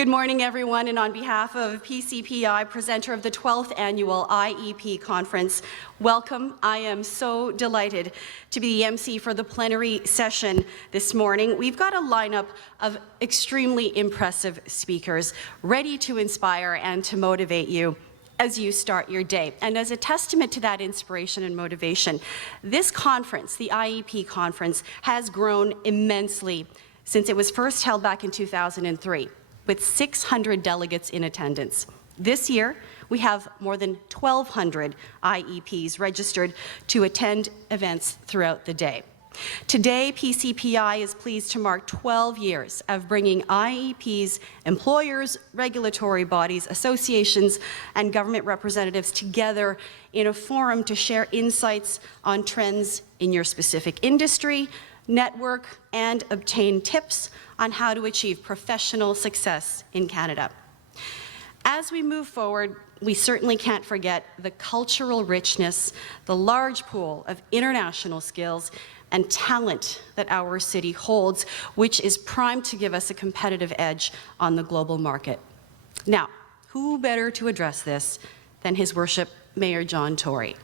Good morning, everyone, and on behalf of PCPI, presenter of the 12th Annual IEP Conference, welcome. I am so delighted to be the MC for the plenary session this morning. We've got a lineup of extremely impressive speakers ready to inspire and to motivate you as you start your day. And as a testament to that inspiration and motivation, this conference, the IEP Conference, has grown immensely since it was first held back in 2003. With 600 delegates in attendance. This year, we have more than 1,200 IEPs registered to attend events throughout the day. Today, PCPI is pleased to mark 12 years of bringing IEPs, employers, regulatory bodies, associations, and government representatives together in a forum to share insights on trends in your specific industry, network, and obtain tips on how to achieve professional success in Canada. As we move forward, we certainly can't forget the cultural richness, the large pool of international skills and talent that our city holds, which is primed to give us a competitive edge on the global market. Now, who better to address this than His Worship Mayor John Tory?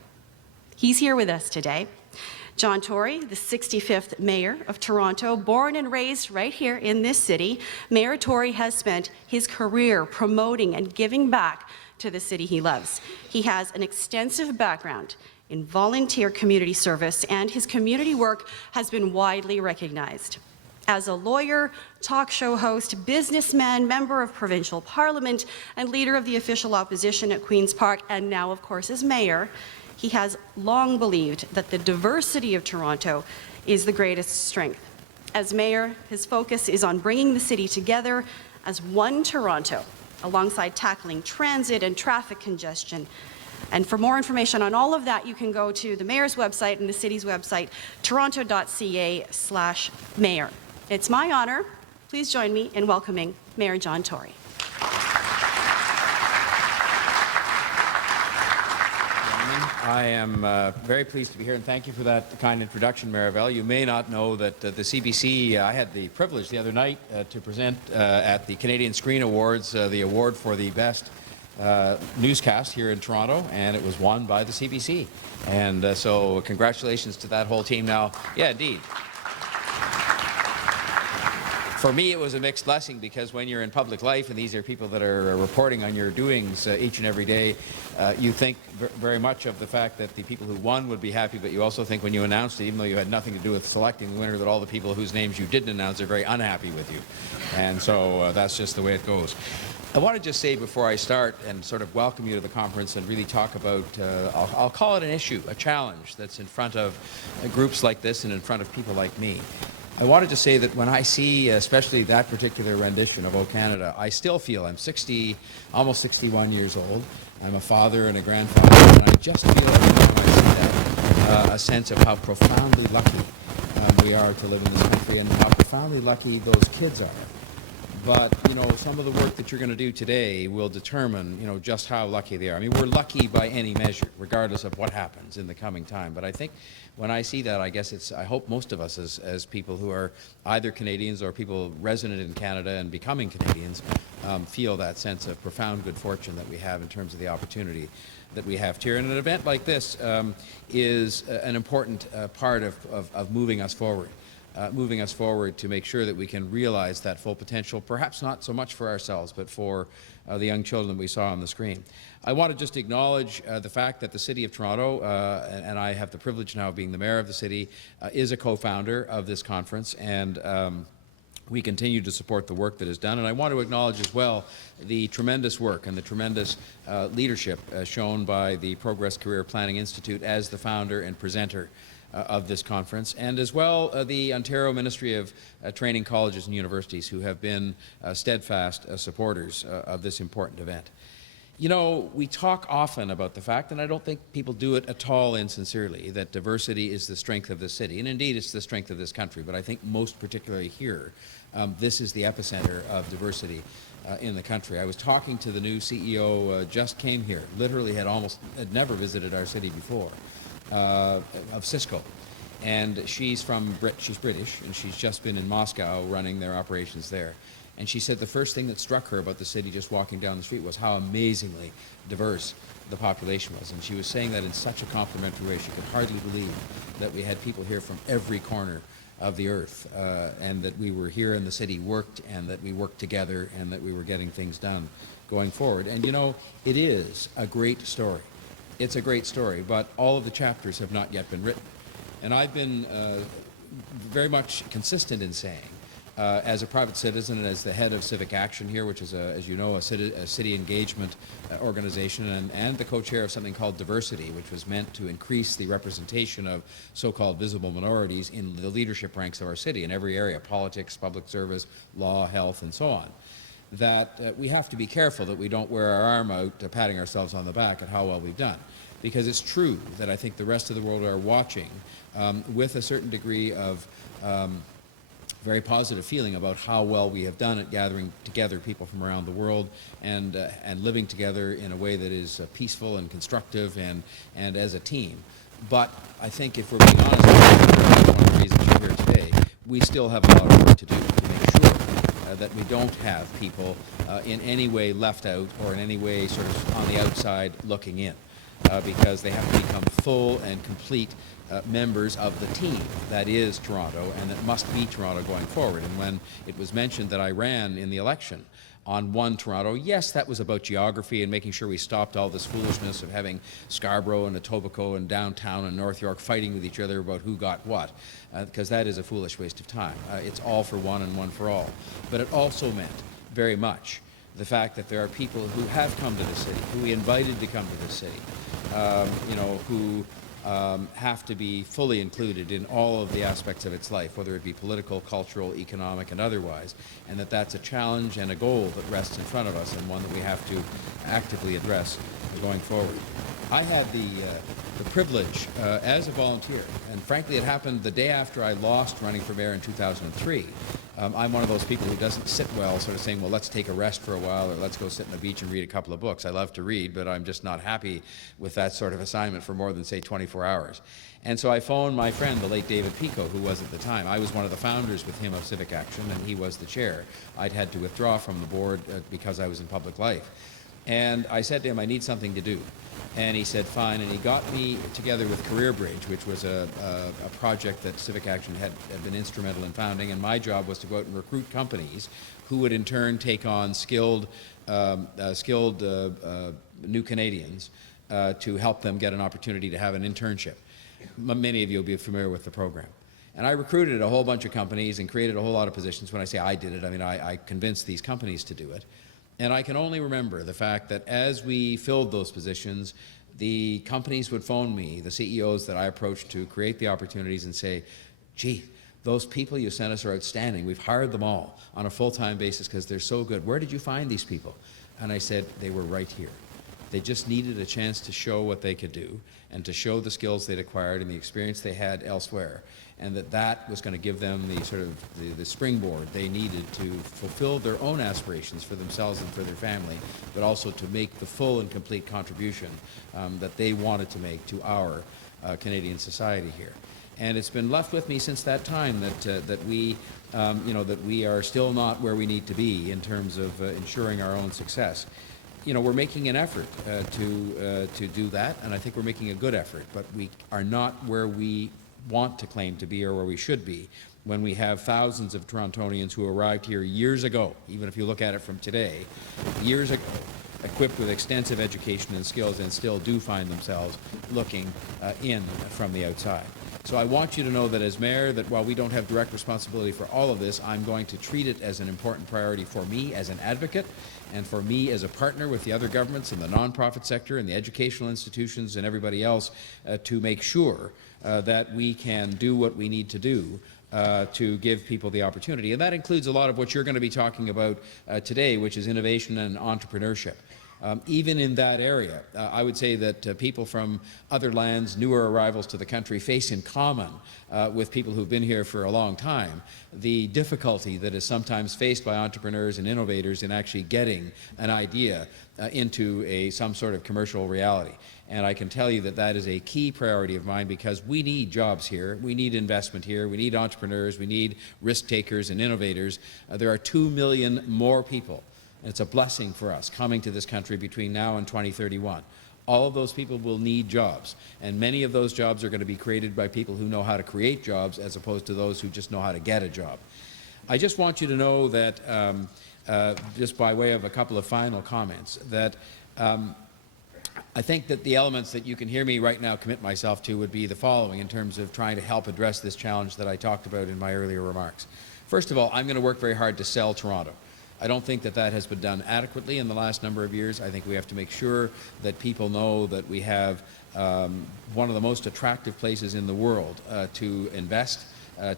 He's here with us today. John Tory, the 65th Mayor of Toronto, born and raised right here in this city, Mayor Tory has spent his career promoting and giving back to the city he loves. He has an extensive background in volunteer community service, and his community work has been widely recognized. As a lawyer, talk show host, businessman, member of provincial parliament, and leader of the official opposition at Queen's Park, and now, of course, as mayor, he has long believed that the diversity of Toronto is the greatest strength. As mayor, his focus is on bringing the city together as one Toronto, alongside tackling transit and traffic congestion. And for more information on all of that, you can go to the mayor's website and the city's website, toronto.ca/mayor. It's my honor. Please join me in welcoming Mayor John Tory. I am very pleased to be here, and thank you for that kind introduction, Maribel. You may not know that the CBC, I had the privilege the other night to present at the Canadian Screen Awards the award for the best newscast here in Toronto, and it was won by the CBC. And so congratulations to that whole team. Now, yeah, indeed. For me, it was a mixed blessing, because when you're in public life, and these are people that are reporting on your doings each and every day, you think very much of the fact that the people who won would be happy, but you also think when you announced it, even though you had nothing to do with selecting the winner, that all the people whose names you didn't announce are very unhappy with you. And so that's just the way it goes. I want to just say before I start and sort of welcome you to the conference and really talk about, I'll call it an issue, a challenge that's in front of groups like this and in front of people like me. I wanted to say that when I see especially that particular rendition of O Canada, I still feel, I'm 60, almost 61 years old. I'm a father and a grandfather, and I just feel every time I see that a sense of how profoundly lucky we are to live in this country, and how profoundly lucky those kids are. But, you know, some of the work that you're going to do today will determine, you know, just how lucky they are. I mean, we're lucky by any measure, regardless of what happens in the coming time. But I think when I see that, I guess it's, I hope most of us as people who are either Canadians or people resident in Canada and becoming Canadians feel that sense of profound good fortune that we have in terms of the opportunity that we have here. And an event like this is an important part of moving us forward. Moving us forward to make sure that we can realize that full potential, perhaps not so much for ourselves, but for the young children that we saw on the screen. I want to just acknowledge the fact that the City of Toronto, and I have the privilege now of being the Mayor of the city, is a co-founder of this conference, and we continue to support the work that is done. And I want to acknowledge as well the tremendous work and the tremendous leadership shown by the Progress Career Planning Institute as the founder and presenter of this conference, and as well the Ontario Ministry of Training Colleges and Universities, who have been steadfast supporters of this important event. You know, we talk often about the fact, and I don't think people do it at all insincerely, that diversity is the strength of the city, and indeed it's the strength of this country, but I think most particularly here, this is the epicenter of diversity in the country. I was talking to the new CEO, just came here, literally had never visited our city before, of Cisco, and she's British, and she's just been in Moscow running their operations there. And she said the first thing that struck her about the city just walking down the street was how amazingly diverse the population was. And she was saying that in such a complimentary way, she could hardly believe that we had people here from every corner of the earth, and that we were here in the city, worked, and that we worked together, and that we were getting things done going forward. And you know, it is a great story. It's a great story, but all of the chapters have not yet been written. And I've been very much consistent in saying, as a private citizen and as the head of Civic Action here, which is, as you know, a city engagement organization, and the co-chair of something called Diversity, which was meant to increase the representation of so-called visible minorities in the leadership ranks of our city in every area, politics, public service, law, health, and so on, that we have to be careful that we don't wear our arm out patting ourselves on the back at how well we've done. Because it's true that I think the rest of the world are watching with a certain degree of very positive feeling about how well we have done at gathering together people from around the world and living together in a way that is peaceful and constructive and as a team. But I think if we're being honest, that's one of the reasons you're here today, we still have a lot of work to do to make sure that we don't have people in any way left out or in any way sort of on the outside looking in, because they have to become full and complete members of the team that is Toronto and that must be Toronto going forward. And when it was mentioned that I ran in the election on One Toronto, yes, that was about geography and making sure we stopped all this foolishness of having Scarborough and Etobicoke and downtown and North York fighting with each other about who got what, because that is a foolish waste of time. It's all for one and one for all. But it also meant very much the fact that there are people who have come to the city, who we invited to come to the city, who have to be fully included in all of the aspects of its life, whether it be political, cultural, economic, and otherwise, and that's a challenge and a goal that rests in front of us and one that we have to actively address going forward. I had the privilege as a volunteer, and frankly it happened the day after I lost running for mayor in 2003. I'm one of those people who doesn't sit well sort of saying, well, let's take a rest for a while or let's go sit on the beach and read a couple of books. I love to read, but I'm just not happy with that sort of assignment for more than, say, 24 hours. And so I phoned my friend, the late David Pico, who was at the time. I was one of the founders with him of Civic Action, and he was the chair. I'd had to withdraw from the board because I was in public life. And I said to him, I need something to do. And he said, fine. And he got me together with Career Bridge, which was a project that Civic Action had been instrumental in founding. And my job was to go out and recruit companies who would in turn take on skilled new Canadians to help them get an opportunity to have an internship. Many of you will be familiar with the program. And I recruited a whole bunch of companies and created a whole lot of positions. When I say I did it, I mean I convinced these companies to do it. And I can only remember the fact that as we filled those positions, the companies would phone me, the CEOs that I approached to create the opportunities, and say, gee, those people you sent us are outstanding. We've hired them all on a full-time basis because they're so good. Where did you find these people? And I said, they were right here. They just needed a chance to show what they could do and to show the skills they'd acquired and the experience they had elsewhere, and that was going to give them the sort of the springboard they needed to fulfill their own aspirations for themselves and for their family, but also to make the full and complete contribution that they wanted to make to our Canadian society here. And it's been left with me since that time that we are still not where we need to be in terms of ensuring our own success. You know, we're making an effort to do that, and I think we're making a good effort, but we are not where we want to claim to be or where we should be when we have thousands of Torontonians who arrived here years ago, even if you look at it from today, years ago, equipped with extensive education and skills, and still do find themselves looking in from the outside. So I want you to know that as mayor, that while we don't have direct responsibility for all of this, I'm going to treat it as an important priority for me as an advocate and for me as a partner with the other governments in the nonprofit sector and the educational institutions and everybody else to make sure that we can do what we need to do to give people the opportunity. And that includes a lot of what you're going to be talking about today, which is innovation and entrepreneurship. Even in that area, I would say that people from other lands, newer arrivals to the country, face in common with people who've been here for a long time the difficulty that is sometimes faced by entrepreneurs and innovators in actually getting an idea into some sort of commercial reality. And I can tell you that that is a key priority of mine, because we need jobs here, we need investment here, we need entrepreneurs, we need risk takers and innovators. There are 2 million more people, and it's a blessing for us, coming to this country between now and 2031. All of those people will need jobs, and many of those jobs are going to be created by people who know how to create jobs as opposed to those who just know how to get a job. I just want you to know that, just by way of a couple of final comments, that I think that the elements that you can hear me right now commit myself to would be the following in terms of trying to help address this challenge that I talked about in my earlier remarks. First of all, I'm going to work very hard to sell Toronto. I don't think that that has been done adequately in the last number of years. I think we have to make sure that people know that we have one of the most attractive places in the world to invest,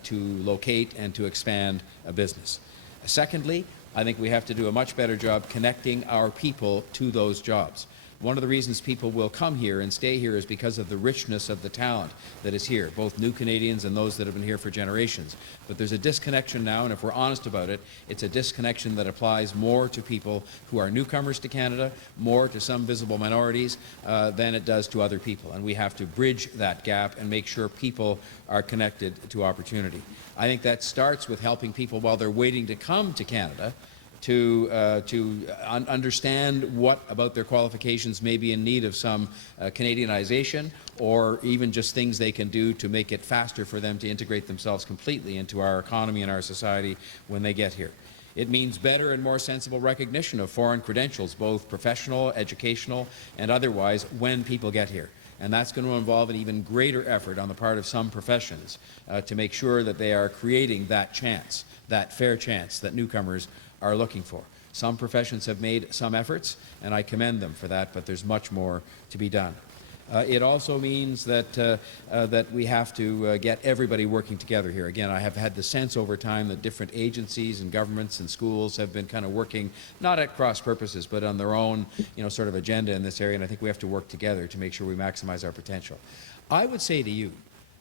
to locate, and to expand a business. Secondly, I think we have to do a much better job connecting our people to those jobs. One of the reasons people will come here and stay here is because of the richness of the talent that is here, both new Canadians and those that have been here for generations. But there's a disconnection now, and if we're honest about it, it's a disconnection that applies more to people who are newcomers to Canada, more to some visible minorities, than it does to other people. And we have to bridge that gap and make sure people are connected to opportunity. I think that starts with helping people while they're waiting to come to Canada to understand what about their qualifications may be in need of some Canadianization, or even just things they can do to make it faster for them to integrate themselves completely into our economy and our society when they get here. It means better and more sensible recognition of foreign credentials, both professional, educational, and otherwise, when people get here. And that's going to involve an even greater effort on the part of some professions to make sure that they are creating that chance, that fair chance that newcomers are looking for. Some professions have made some efforts, and I commend them for that, but there's much more to be done. It also means that, that we have to get everybody working together here. Again, I have had the sense over time that different agencies and governments and schools have been kind of working, not at cross purposes, but on their own, sort of agenda in this area, and I think we have to work together to make sure we maximize our potential. I would say to you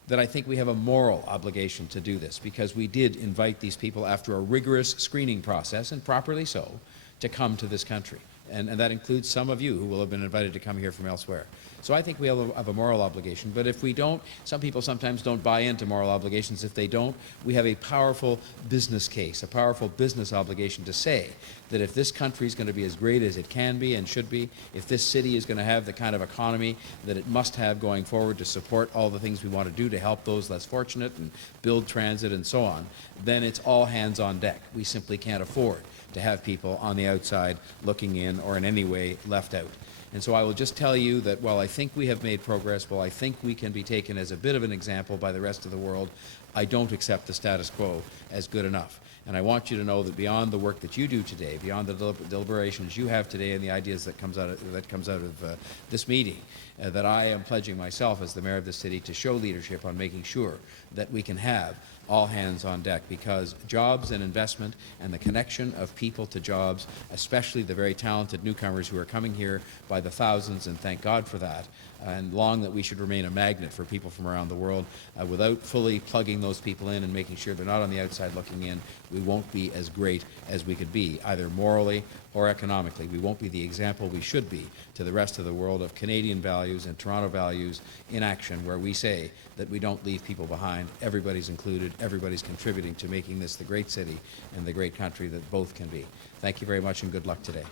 that I think we have a moral obligation to do this, because we did invite these people after a rigorous screening process, and properly so, to come to this country. And that includes some of you who will have been invited to come here from elsewhere. So I think we have a moral obligation. But if we don't, some people sometimes don't buy into moral obligations. If they don't, we have a powerful business case, a powerful business obligation to say that if this country is going to be as great as it can be and should be, if this city is going to have the kind of economy that it must have going forward to support all the things we want to do to help those less fortunate and build transit and so on, then it's all hands on deck. We simply can't afford to have people on the outside looking in or in any way left out. And so I will just tell you that while I think we have made progress, while I think we can be taken as a bit of an example by the rest of the world, I don't accept the status quo as good enough. And I want you to know that beyond the work that you do today, beyond the deliberations you have today and the ideas that comes out of this meeting, that I am pledging myself as the mayor of the city to show leadership on making sure that we can have all hands on deck, because jobs and investment and the connection of people to jobs, especially the very talented newcomers who are coming here by the thousands, and thank God for that, and long that we should remain a magnet for people from around the world. Without fully plugging those people in and making sure they're not on the outside looking in, we won't be as great as we could be, either morally or economically. We won't be the example we should be to the rest of the world of Canadian values and Toronto values in action, where we say that we don't leave people behind. Everybody's included. Everybody's contributing to making this the great city and the great country that both can be. Thank you very much, and good luck today.